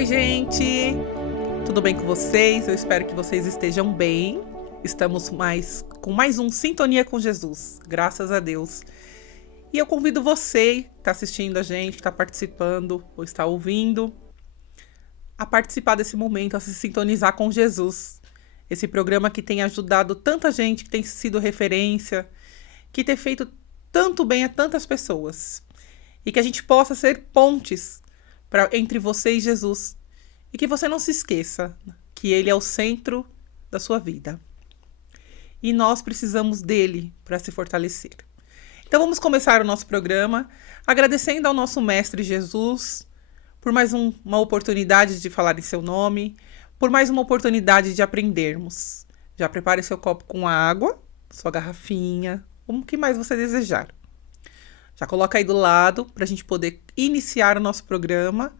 Oi, gente! Tudo bem com vocês? Eu espero que vocês estejam bem. Estamos com mais um Sintonia com Jesus, graças a Deus. E eu convido você que está assistindo a gente, que está participando ou está ouvindo, a participar desse momento, a se sintonizar com Jesus. Esse programa que tem ajudado tanta gente, que tem sido referência, que tem feito tanto bem a tantas pessoas. E que a gente possa ser pontes entre você e Jesus. E que você não se esqueça que Ele é o centro da sua vida. E nós precisamos dele para se fortalecer. Então vamos começar o nosso programa agradecendo ao nosso Mestre Jesus por mais uma oportunidade de falar em seu nome, por mais uma oportunidade de aprendermos. Já prepare seu copo com água, sua garrafinha, o que mais você desejar. Já coloca aí do lado para a gente poder iniciar o nosso programa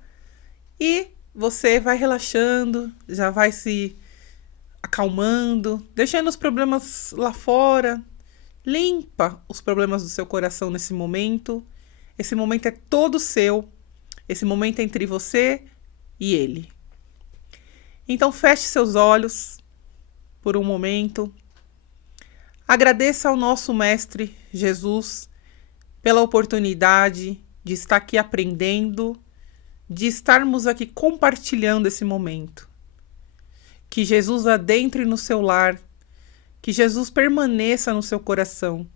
e você vai relaxando, já vai se acalmando, deixando os problemas lá fora. Limpa os problemas do seu coração nesse momento. Esse momento é todo seu. Esse momento é entre você e Ele. Então feche seus olhos por um momento. Agradeça ao nosso Mestre Jesus pela oportunidade de estar aqui aprendendo, de estarmos aqui compartilhando esse momento. Que Jesus adentre no seu lar, que Jesus permaneça no seu coração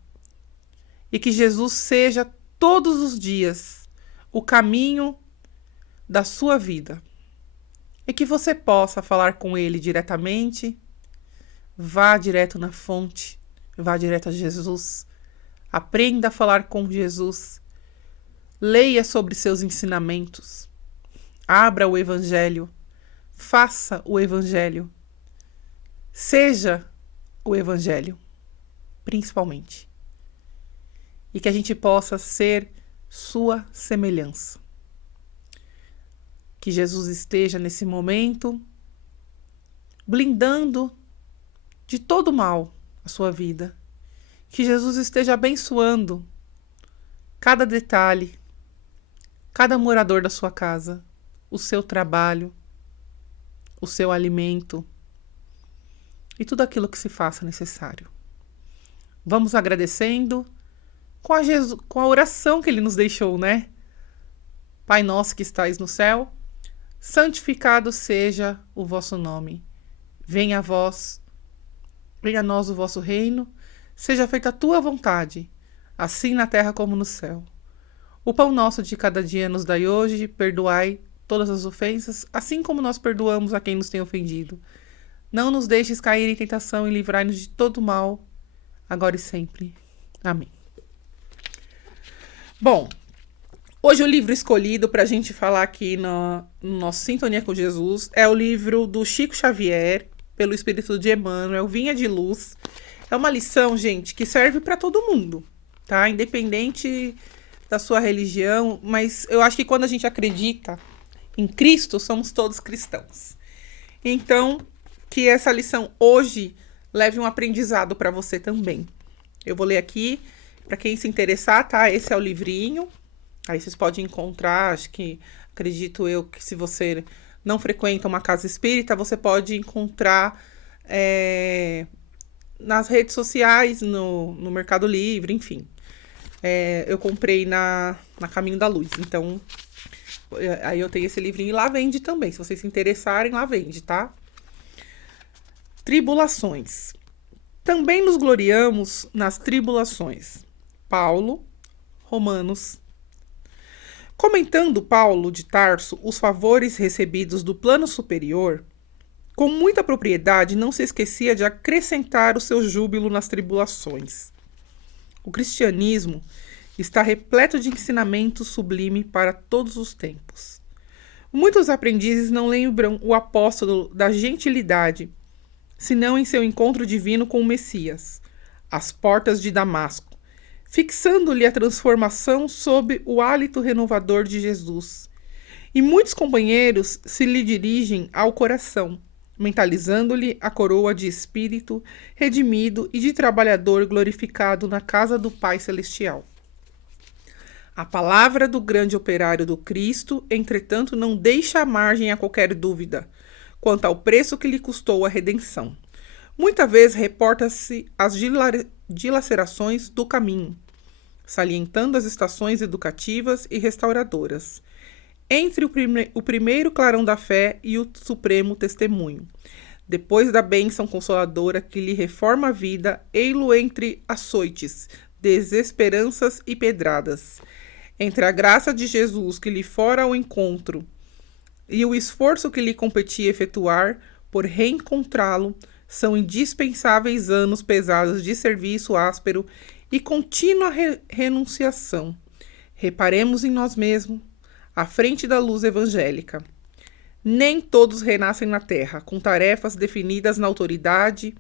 e que Jesus seja todos os dias o caminho da sua vida. E que você possa falar com Ele diretamente, vá direto na fonte, vá direto a Jesus, aprenda a falar com Jesus, leia sobre seus ensinamentos, abra o Evangelho, faça o Evangelho, seja o Evangelho, principalmente. E que a gente possa ser sua semelhança. Que Jesus esteja nesse momento blindando de todo mal a sua vida. Que Jesus esteja abençoando cada detalhe, cada morador da sua casa, o seu trabalho, o seu alimento e tudo aquilo que se faça necessário. Vamos agradecendo com a oração que Ele nos deixou, né? Pai nosso que estais no céu, santificado seja o vosso nome. Venha a nós o vosso reino, seja feita a tua vontade, assim na terra como no céu. O pão nosso de cada dia nos dai hoje, perdoai todas as ofensas, assim como nós perdoamos a quem nos tem ofendido. Não nos deixes cair em tentação e livrai-nos de todo mal, agora e sempre. Amém. Bom, hoje o livro escolhido para a gente falar aqui no nosso Sintonia com Jesus é o livro do Chico Xavier, pelo Espírito de Emmanuel, Vinha de Luz. É uma lição, gente, que serve para todo mundo, tá? Independente da sua religião, mas eu acho que quando a gente acredita em Cristo, somos todos cristãos. Então, que essa lição hoje leve um aprendizado para você também. Eu vou ler aqui, para quem se interessar, tá? Esse é o livrinho. Aí vocês podem encontrar, acredito eu, que se você não frequenta uma casa espírita, você pode encontrar nas redes sociais, no Mercado Livre, enfim. Eu comprei na Caminho da Luz, então aí eu tenho esse livrinho e lá vende também. Se vocês se interessarem, lá vende, tá? Tribulações. Também nos gloriamos nas tribulações. Paulo, Romanos. Comentando Paulo de Tarso os favores recebidos do plano superior, com muita propriedade não se esquecia de acrescentar o seu júbilo nas tribulações. O cristianismo está repleto de ensinamento sublime para todos os tempos. Muitos aprendizes não lembram o apóstolo da gentilidade, senão em seu encontro divino com o Messias, às portas de Damasco, fixando-lhe a transformação sob o hálito renovador de Jesus. E muitos companheiros se lhe dirigem ao coração, mentalizando-lhe a coroa de espírito redimido e de trabalhador glorificado na casa do Pai Celestial. A palavra do grande operário do Cristo, entretanto, não deixa margem a qualquer dúvida quanto ao preço que lhe custou a redenção. Muitas vezes reporta-se as dilacerações do caminho, salientando as estações educativas e restauradoras, entre o primeiro clarão da fé e o supremo testemunho. Depois da bênção consoladora que lhe reforma a vida, ei-lo entre açoites, desesperanças e pedradas. Entre a graça de Jesus que lhe fora ao encontro e o esforço que lhe competia efetuar por reencontrá-lo, são indispensáveis anos pesados de serviço áspero e contínua renunciação. Reparemos em nós mesmos, à frente da luz evangélica. Nem todos renascem na terra, com tarefas definidas na autoridade,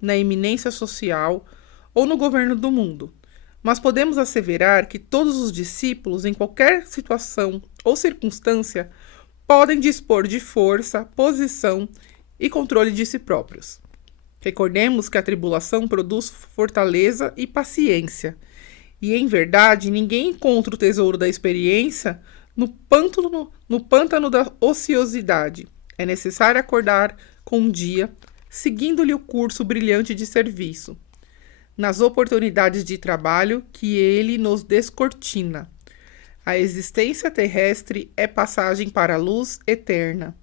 na eminência social ou no governo do mundo. Mas podemos asseverar que todos os discípulos, em qualquer situação ou circunstância, podem dispor de força, posição e controle de si próprios. Recordemos que a tribulação produz fortaleza e paciência. E, em verdade, ninguém encontra o tesouro da experiência no pântano da ociosidade. É necessário acordar com um dia, seguindo-lhe o curso brilhante de serviço, nas oportunidades de trabalho que ele nos descortina. A existência terrestre é passagem para a luz eterna.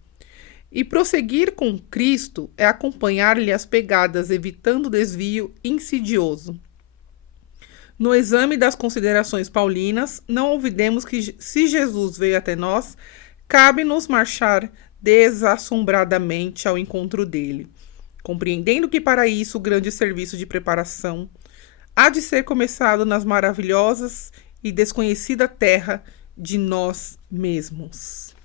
E prosseguir com Cristo é acompanhar-lhe as pegadas, evitando desvio insidioso. No exame das considerações paulinas, não olvidemos que, se Jesus veio até nós, cabe-nos marchar desassombradamente ao encontro dele, compreendendo que para isso o grande serviço de preparação há de ser começado nas maravilhosas e desconhecida terra de nós mesmos.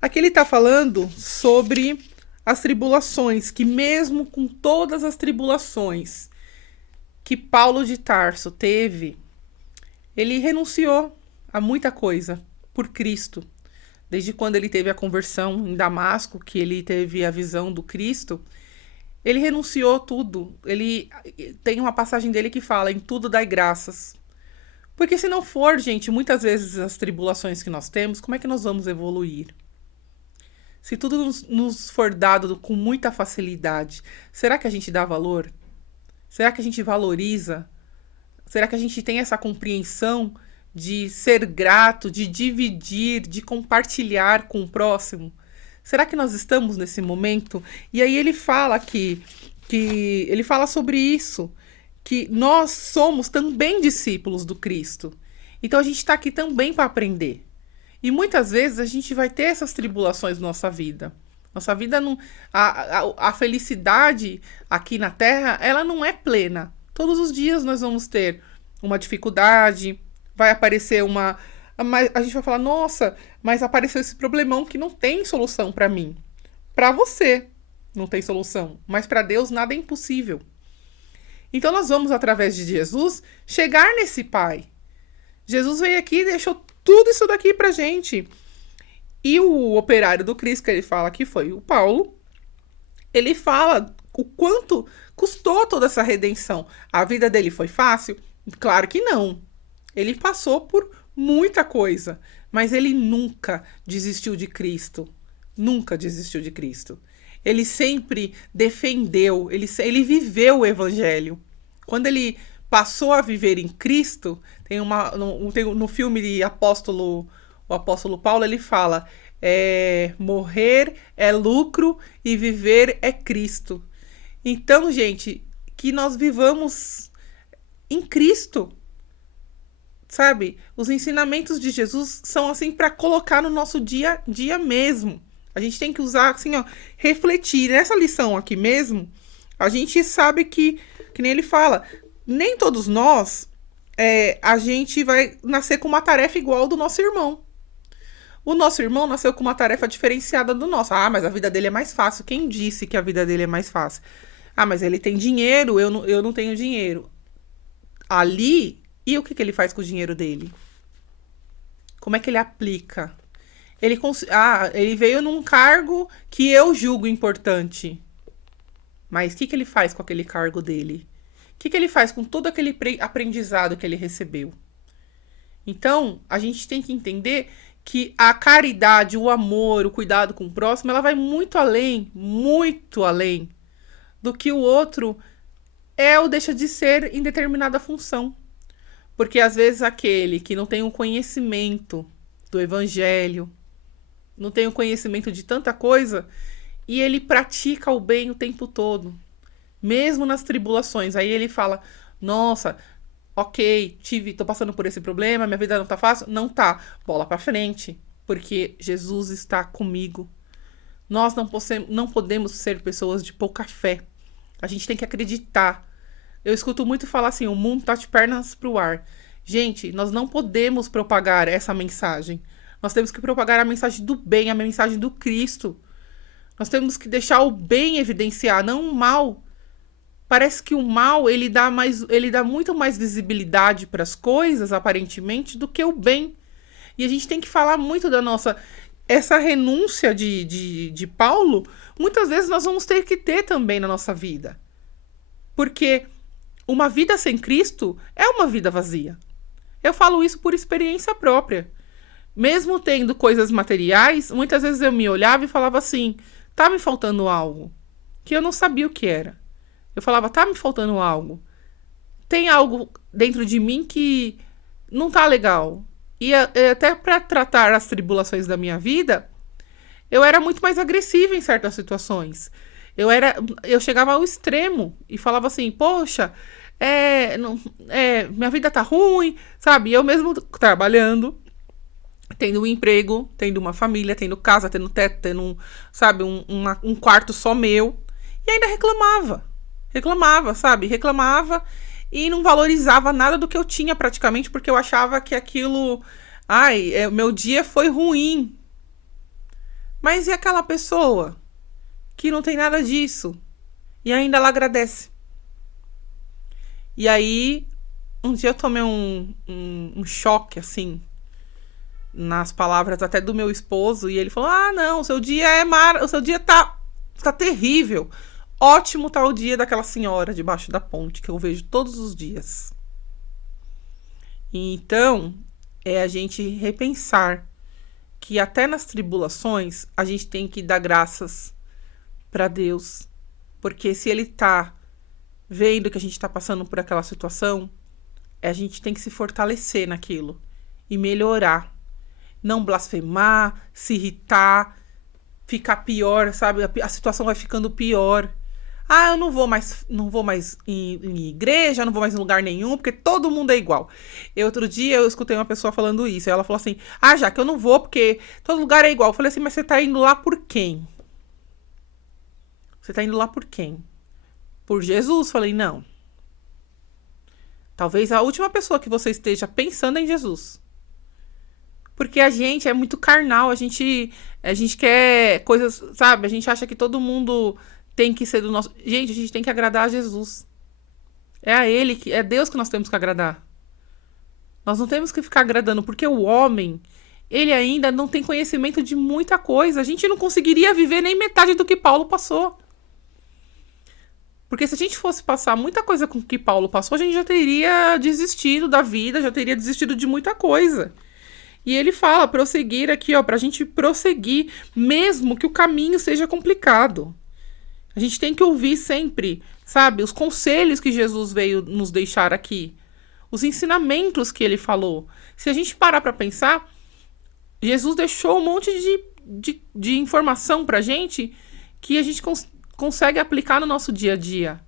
Aqui ele está falando sobre as tribulações, que mesmo com todas as tribulações que Paulo de Tarso teve, ele renunciou a muita coisa por Cristo. Desde quando ele teve a conversão em Damasco, que ele teve a visão do Cristo, ele renunciou tudo. Ele tem uma passagem dele que fala: em tudo dai graças. Porque se não for, gente, muitas vezes as tribulações que nós temos, como é que nós vamos evoluir? Se tudo nos for dado com muita facilidade, será que a gente dá valor? Será que a gente valoriza? Será que a gente tem essa compreensão de ser grato, de dividir, de compartilhar com o próximo? Será que nós estamos nesse momento? E aí ele fala que ele fala sobre isso, que nós somos também discípulos do Cristo. Então a gente está aqui também para aprender. E muitas vezes a gente vai ter essas tribulações na nossa vida. Nossa vida não. A felicidade aqui na Terra, ela não é plena. Todos os dias nós vamos ter uma dificuldade, vai aparecer uma. A gente vai falar: nossa, mas apareceu esse problemão que não tem solução para mim. Para você não tem solução, mas para Deus nada é impossível. Então nós vamos, através de Jesus, chegar nesse Pai. Jesus veio aqui e deixou tudo isso daqui pra gente. E o operário do Cristo, que ele fala que foi o Paulo, ele fala o quanto custou toda essa redenção. A vida dele foi fácil? Claro que não. Ele passou por muita coisa, mas ele nunca desistiu de Cristo. Nunca desistiu de Cristo. Ele sempre defendeu, ele viveu o evangelho. Quando ele passou a viver em Cristo, no filme de o apóstolo Paulo, ele fala: morrer é lucro e viver é Cristo. Então, gente, que nós vivamos em Cristo, sabe? Os ensinamentos de Jesus são assim para colocar no nosso dia a dia mesmo. A gente tem que usar assim, ó, refletir. Nessa lição aqui mesmo, a gente sabe que nem ele fala, nem todos nós a gente vai nascer com uma tarefa igual do nosso irmão. O nosso irmão nasceu com uma tarefa diferenciada do nosso. Ah, mas a vida dele é mais fácil. Quem disse que a vida dele é mais fácil? Ah, mas ele tem dinheiro, eu não tenho dinheiro. Ali, e o que ele faz com o dinheiro dele? Como é que ele aplica? Ele veio num cargo que eu julgo importante. Mas o que ele faz com aquele cargo dele? O que ele faz com todo aquele aprendizado que ele recebeu? Então, a gente tem que entender que a caridade, o amor, o cuidado com o próximo, ela vai muito além do que o outro é ou deixa de ser em determinada função. Porque às vezes aquele que não tem um conhecimento do evangelho, não tem um conhecimento de tanta coisa, e ele pratica o bem o tempo todo, mesmo nas tribulações. Aí ele fala: nossa, ok, tô passando por esse problema, minha vida não tá fácil. Não tá. Bola pra frente, porque Jesus está comigo. Nós não podemos ser pessoas de pouca fé. A gente tem que acreditar. Eu escuto muito falar assim: o mundo tá de pernas pro ar. Gente, nós não podemos propagar essa mensagem. Nós temos que propagar a mensagem do bem, a mensagem do Cristo. Nós temos que deixar o bem evidenciar, não o mal. Parece que o mal, ele dá muito mais visibilidade para as coisas, aparentemente, do que o bem. E a gente tem que falar muito da nossa... Essa renúncia de Paulo, muitas vezes nós vamos ter que ter também na nossa vida. Porque uma vida sem Cristo é uma vida vazia. Eu falo isso por experiência própria. Mesmo tendo coisas materiais, muitas vezes eu me olhava e falava assim: tá me faltando algo, que eu não sabia o que era. Eu falava: tá me faltando algo. Tem algo dentro de mim que não tá legal. E até para tratar as tribulações da minha vida, eu era muito mais agressiva em certas situações. Eu chegava ao extremo e falava assim: poxa, minha vida tá ruim, sabe? Eu mesmo trabalhando, tendo um emprego, tendo uma família, tendo casa, tendo teto, tendo sabe, um quarto só meu. E ainda reclamava, sabe? Reclamava e não valorizava nada do que eu tinha praticamente, porque eu achava que aquilo... meu dia foi ruim. Mas e aquela pessoa que não tem nada disso? E ainda ela agradece. E aí, um dia eu tomei um choque, assim, nas palavras até do meu esposo, e ele falou: não, o seu dia o seu dia tá terrível. Ótimo tá o dia daquela senhora debaixo da ponte, que eu vejo todos os dias. Então, é a gente repensar que até nas tribulações a gente tem que dar graças para Deus, porque se Ele tá vendo que a gente tá passando por aquela situação, a gente tem que se fortalecer naquilo e melhorar. Não blasfemar, se irritar, ficar pior, sabe? A situação vai ficando pior. Eu não vou mais em igreja, não vou mais em lugar nenhum, porque todo mundo é igual. Outro dia eu escutei uma pessoa falando isso, e ela falou assim: já que eu não vou, porque todo lugar é igual. Eu falei assim: mas você tá indo lá por quem? Você tá indo lá por quem? Por Jesus? Falei: não. Talvez a última pessoa que você esteja pensando é em Jesus. Porque a gente é muito carnal, a gente quer coisas, sabe? A gente acha que todo mundo tem que ser do nosso... Gente, a gente tem que agradar a Jesus. É a Ele, é Deus que nós temos que agradar. Nós não temos que ficar agradando, porque o homem, ele ainda não tem conhecimento de muita coisa. A gente não conseguiria viver nem metade do que Paulo passou. Porque se a gente fosse passar muita coisa com o que Paulo passou, a gente já teria desistido da vida, já teria desistido de muita coisa. E ele fala, prosseguir aqui, pra gente prosseguir, mesmo que o caminho seja complicado. A gente tem que ouvir sempre, sabe, os conselhos que Jesus veio nos deixar aqui. Os ensinamentos que ele falou. Se a gente parar pra pensar, Jesus deixou um monte de informação pra gente que a gente consegue aplicar no nosso dia a dia.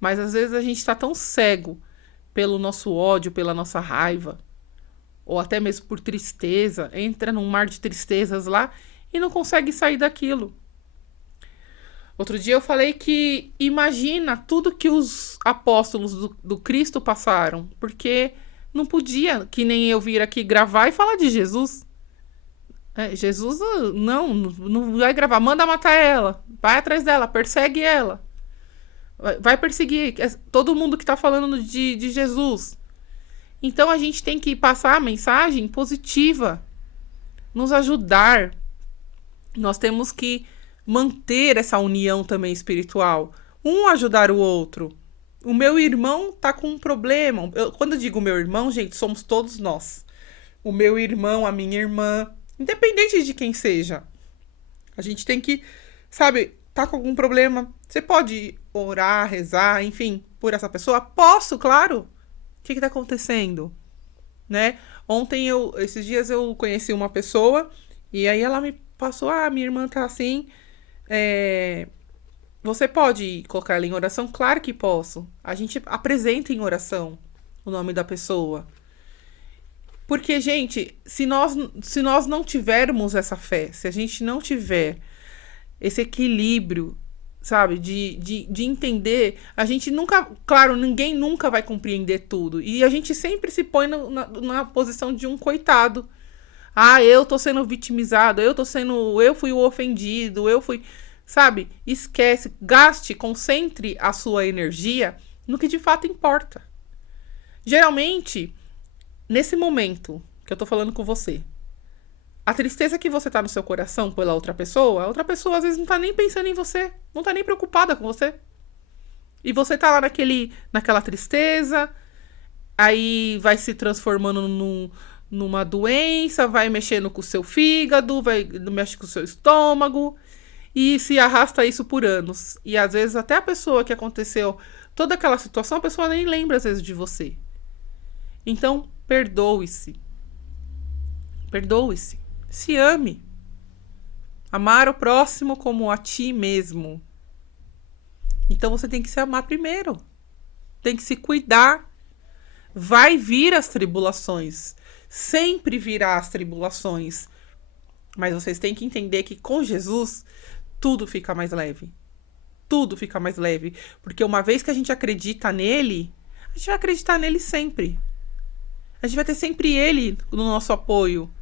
Mas às vezes a gente tá tão cego pelo nosso ódio, pela nossa raiva, ou até mesmo por tristeza, entra num mar de tristezas lá e não consegue sair daquilo. Outro dia eu falei que imagina tudo que os apóstolos do Cristo passaram, porque não podia, que nem eu vir aqui gravar e falar de Jesus. Jesus não vai gravar, manda matar ela, vai atrás dela, persegue ela, vai perseguir todo mundo que tá falando de Jesus. Então a gente tem que passar a mensagem positiva, nos ajudar. Nós temos que manter essa união também espiritual, um ajudar o outro. O meu irmão tá com um problema. Quando eu digo meu irmão, gente, somos todos nós. O meu irmão, a minha irmã, independente de quem seja. A gente tem que, sabe, tá com algum problema. Você pode orar, rezar, enfim, por essa pessoa? Posso, claro. O que tá acontecendo? Né? Esses dias eu conheci uma pessoa e aí ela me passou, minha irmã tá assim, você pode colocar ela em oração? Claro que posso. A gente apresenta em oração o nome da pessoa. Porque, gente, se nós não tivermos essa fé, se a gente não tiver esse equilíbrio, sabe, de entender, a gente nunca, claro, ninguém nunca vai compreender tudo. E a gente sempre se põe na posição de um coitado. Eu tô sendo vitimizado, eu fui o ofendido, sabe? Esquece, concentre a sua energia no que de fato importa. Geralmente, nesse momento que eu tô falando com você, a tristeza que você tá no seu coração pela outra pessoa, a outra pessoa às vezes não tá nem pensando em você, não tá nem preocupada com você. E você tá lá naquela tristeza, aí vai se transformando numa doença, vai mexendo com o seu fígado, mexe com o seu estômago, e se arrasta isso por anos. E às vezes até a pessoa que aconteceu toda aquela situação, a pessoa nem lembra às vezes de você. Então, perdoe-se. Perdoe-se. Se ame. Amar o próximo como a ti mesmo. Então você tem que se amar primeiro. Tem que se cuidar. Vai vir as tribulações. Sempre virá as tribulações. Mas vocês têm que entender que com Jesus tudo fica mais leve. Tudo fica mais leve. Porque uma vez que a gente acredita nele, a gente vai acreditar nele sempre. A gente vai ter sempre ele no nosso apoio.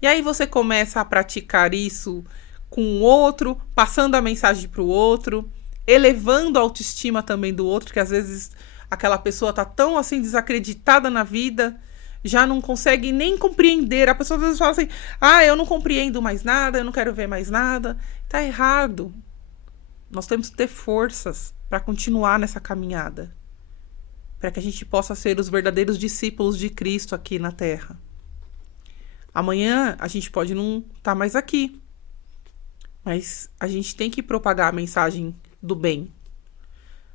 E aí você começa a praticar isso com o outro, passando a mensagem para o outro, elevando a autoestima também do outro, que às vezes aquela pessoa tá tão assim desacreditada na vida, já não consegue nem compreender. A pessoa às vezes fala assim, eu não compreendo mais nada, eu não quero ver mais nada. Tá errado. Nós temos que ter forças para continuar nessa caminhada, para que a gente possa ser os verdadeiros discípulos de Cristo aqui na Terra. Amanhã a gente pode não estar mais aqui, mas a gente tem que propagar a mensagem do bem.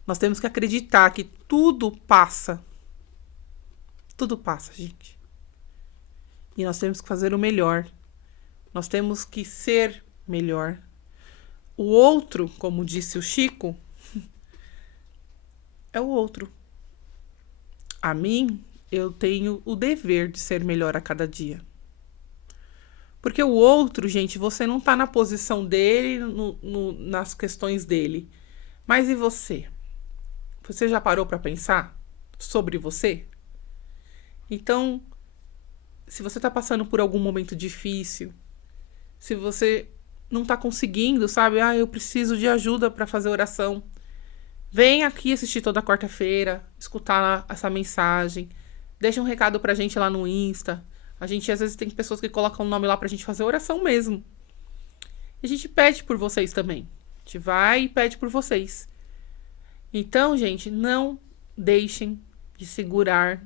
Nós temos que acreditar que tudo passa. Tudo passa, gente. E nós temos que fazer o melhor. Nós temos que ser melhor. O outro, como disse o Chico, é o outro. A mim, eu tenho o dever de ser melhor a cada dia. Porque o outro, gente, você não tá na posição dele, nas questões dele. Mas e você? Você já parou para pensar sobre você? Então, se você tá passando por algum momento difícil, se você não tá conseguindo, sabe? Eu preciso de ajuda para fazer oração. Vem aqui assistir toda quarta-feira, escutar essa mensagem. Deixa um recado pra gente lá no Insta. A gente, às vezes, tem pessoas que colocam o nome lá pra gente fazer oração mesmo. E a gente pede por vocês também. A gente vai e pede por vocês. Então, gente, não deixem de segurar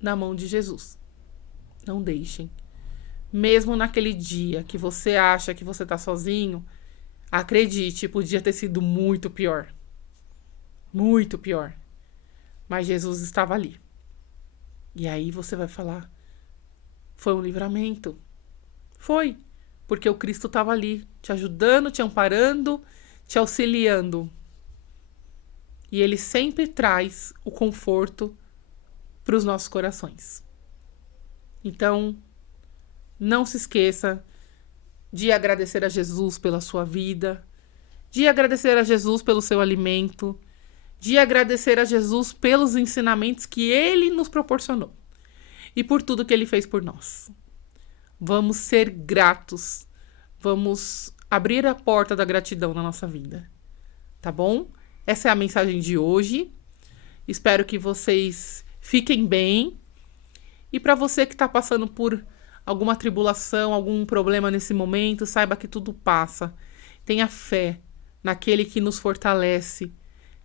na mão de Jesus. Não deixem. Mesmo naquele dia que você acha que você tá sozinho, acredite, podia ter sido muito pior. Muito pior. Mas Jesus estava ali. E aí você vai falar, foi um livramento. Foi. Porque o Cristo estava ali, te ajudando, te amparando, te auxiliando. E Ele sempre traz o conforto para os nossos corações. Então, não se esqueça de agradecer a Jesus pela sua vida, de agradecer a Jesus pelo seu alimento, de agradecer a Jesus pelos ensinamentos que Ele nos proporcionou e por tudo que Ele fez por nós. Vamos ser gratos, vamos abrir a porta da gratidão na nossa vida, tá bom? Essa é a mensagem de hoje. Espero que vocês fiquem bem. E para você que está passando por alguma tribulação, algum problema nesse momento, saiba que tudo passa. Tenha fé naquele que nos fortalece,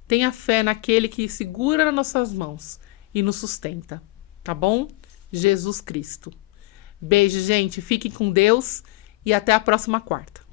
Tenha fé naquele que segura nas nossas mãos e nos sustenta, tá bom? Jesus Cristo. Beijo, gente. Fiquem com Deus e até a próxima quarta.